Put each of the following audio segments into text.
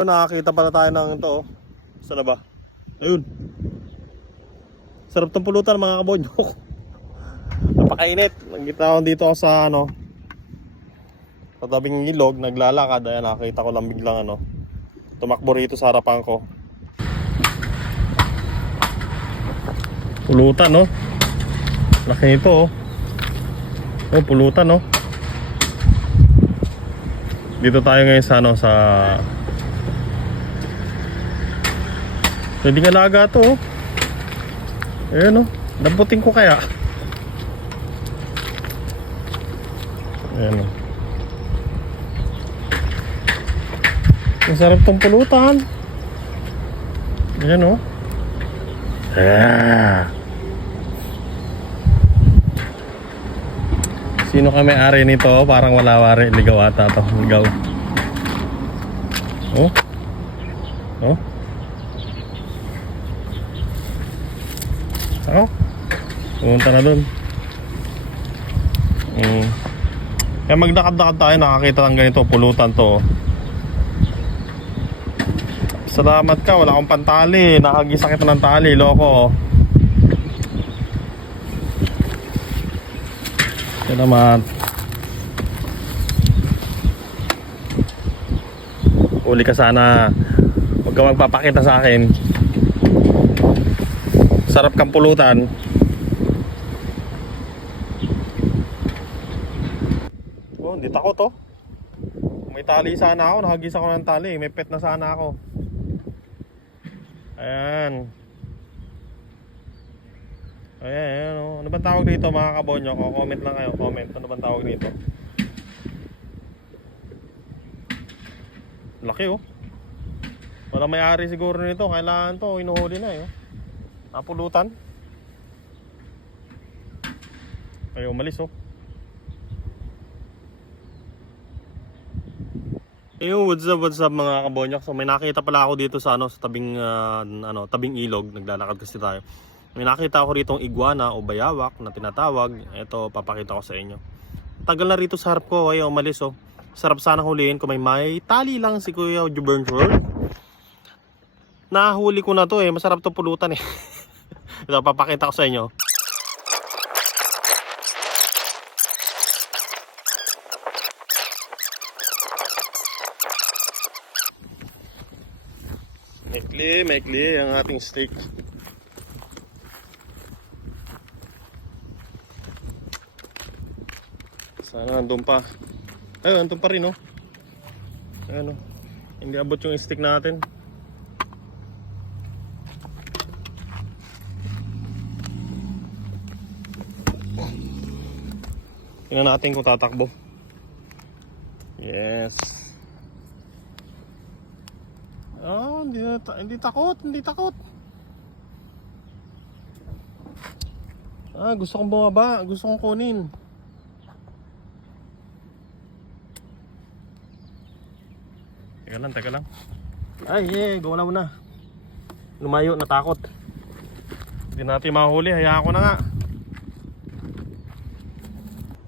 Nakakita pala tayo ng ito, oh. Saan na ba? Ayun. Sarap tong pulutan mga kabonyok. Napakainit. Nagkita ko dito ako sa sa tabing ilog, naglalakad. Ayan, nakakita ko lang biglang tumakbo rito sa harapan ko. Pulutan, no? Laki nito, oh. Oh, pulutan, no? Dito tayo ngayon sa sa pwedeng alaga to, oh. Ayan, oh. Damputin ko kaya. Ayan, oh. Ang sarap tong pulutan. Ayan, oh. Sino ka may-ari nito? Parang wala wari. Ligaw ata to. Ligaw. Oh. Oh. Oh. Pumunta na dun. Kaya magdakad-dakad tayo. Nakakita ng ganito. Pulutan to. Salamat ka. Wala akong pantali. Nakagisakit na ng tali. Loko. Salamat. Uli ka sana. Huwag ka magpapakita sa akin. Sarap kang pulutan. Oh, hindi takot, oh. May tali sana ako. Nakagisa ko ng tali. May pet na sana ako. Ayan. Ayan, oh. Ano bang tawag dito mga kabonyo? Comment lang kayo, comment. Ano bang tawag dito? Laki, oh. Wala may-ari siguro nito. Kailangan to, inuhuli na, eh. Napulutan. Ay, umalis, oh. Yo, what's up mga kabonyak. So may nakita pala ako dito sa sa tabing tabing ilog. Naglalakad kasi tayo. May nakita ako rito iguana o bayawak na tinatawag. Ito, papakita ko sa inyo. Tagal na rito sa harap ko, ay umalis, oh. Sarap sana huliin kung may tali lang si Kuya Jubern World. Nahuli ko na to, eh. Masarap to pulutan, eh. Ito, papakita ko sa inyo. Maikli ang ating steak. Sana nandun pa. Ayun, nandun pa rin, oh. Ayun, oh. Hindi abot yung steak natin. Tingnan natin kung tatakbo. Yes. Oh, hindi takot. Gusto kong bumaba, gusto kong kunin. Teka lang. Ay, gawa na. Lumayo, natakot. Hindi natin mahuli, hayaan ko na nga.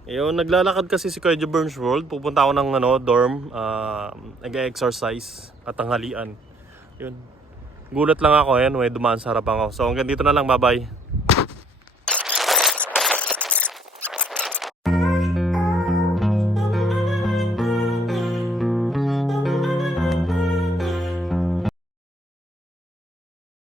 Ayun, naglalakad kasi si Kuya Burns World. Pupunta ako ng dorm, nag-exercise at tanghalian. Yun. Gulat lang ako, may dumaan sa harapan ko. So hanggang dito na lang, bye-bye.